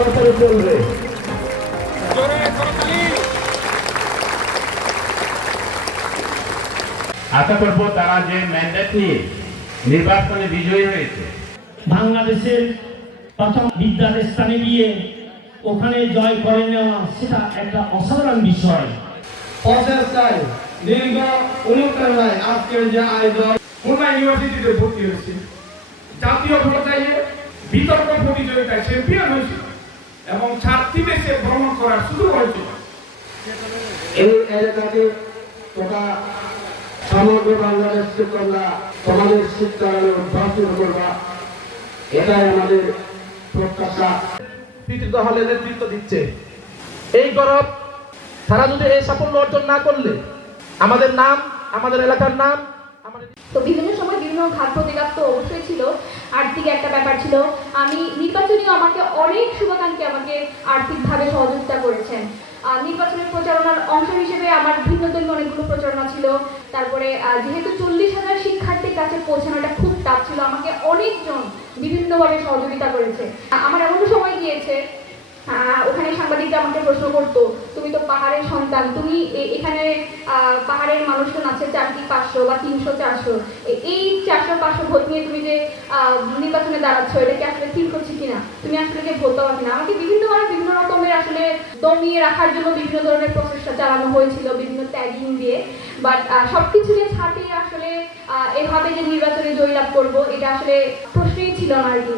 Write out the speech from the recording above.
সরকারি চলবে। আশা করব তারা যে ম্যান্ডেট নিয়ে নির্বাচনে বিজয়ী হয়েছে। বাংলাদেশের প্রথম বিদ্যার স্থানে গিয়ে ওখানে জয় করে নেওয়া সেটা একটা অসাধারণ বিষয়। প্রচেষ্টায় দীর্ঘ অনুপ্রেরণায় আজকের যে আয়োজন খুলনা ইউনিভার্সিটিতে ভর্তি হয়েছে। জাতীয় পর্যায়ে বিতর্ক প্রতিযোগিতায় চ্যাম্পিয়ন হয়েছিল এবং ছাত্রী দেশে ভ্রমণ করার সুযোগ হয়েছিল। এই এলাকাটি তোমরা সমগ্র বাংলাদেশকে তোমরা তোমাদের শিক্ষার উদ্ভাসন করবা এটাই আমাদের প্রত্যাশা। কৃতিত্ব হলে নেতৃত্ব দিচ্ছে। এই গৌরব তারা যদি এই সাফল্য অর্জন না করলে আমাদের নাম আমাদের এলাকার নাম আমাদের তো বিভিন্ন বিভিন্ন ঘাত প্রতিঘাত তো অবশ্যই ছিল। আর্থিক একটা ব্যাপার ছিল। আমি, নির্বাচনীয় আমাকে অনেক শুভাকাঙ্ক্ষী আমাকে আর্থিকভাবে সহযোগিতা করেছেন। নির্বাচনের প্রচারণার অংশ হিসেবে আমার ভিন্নধর্মী অনেকগুলো প্রচারণা ছিল। তারপরে যেহেতু চল্লিশ হাজার শিক্ষার্থীর কাছে পৌঁছানোটা খুব টাফ ছিল, আমাকে অনেকজন বিভিন্নভাবে সহযোগিতা করেছে। আমার এমন সময় গিয়েছে ওখানে সাংবাদিকরা আমাকে প্রশ্ন করতো তুমি তো পাহাড়ের সন্তান। তুমি এখানে পাহাড়ের মানুষজন আছে চারটি পাঁচশো বা তিনশো, চারশো। এই চারশো, পাঁচশো ভোট নিয়ে তুমি যে নির্বাচনে দাঁড়াচ্ছ, এটা কি আসলে ঠিক হচ্ছে কিনা? তুমি আসলে যে ভোট পাবা কিনা? আমাকে বিভিন্নভাবে বিভিন্ন রকমের আসলে দমিয়ে রাখার জন্য বিভিন্ন ধরনের প্রচেষ্টা চালানো হয়েছিল, বিভিন্ন ট্যাগিং দিয়ে। বাট সব সবকিছুকে ছাপিয়ে আসলে এভাবে যে নির্বাচনে জয়লাভ করব, এটা আসলে প্রশ্নই ছিল না আর কি।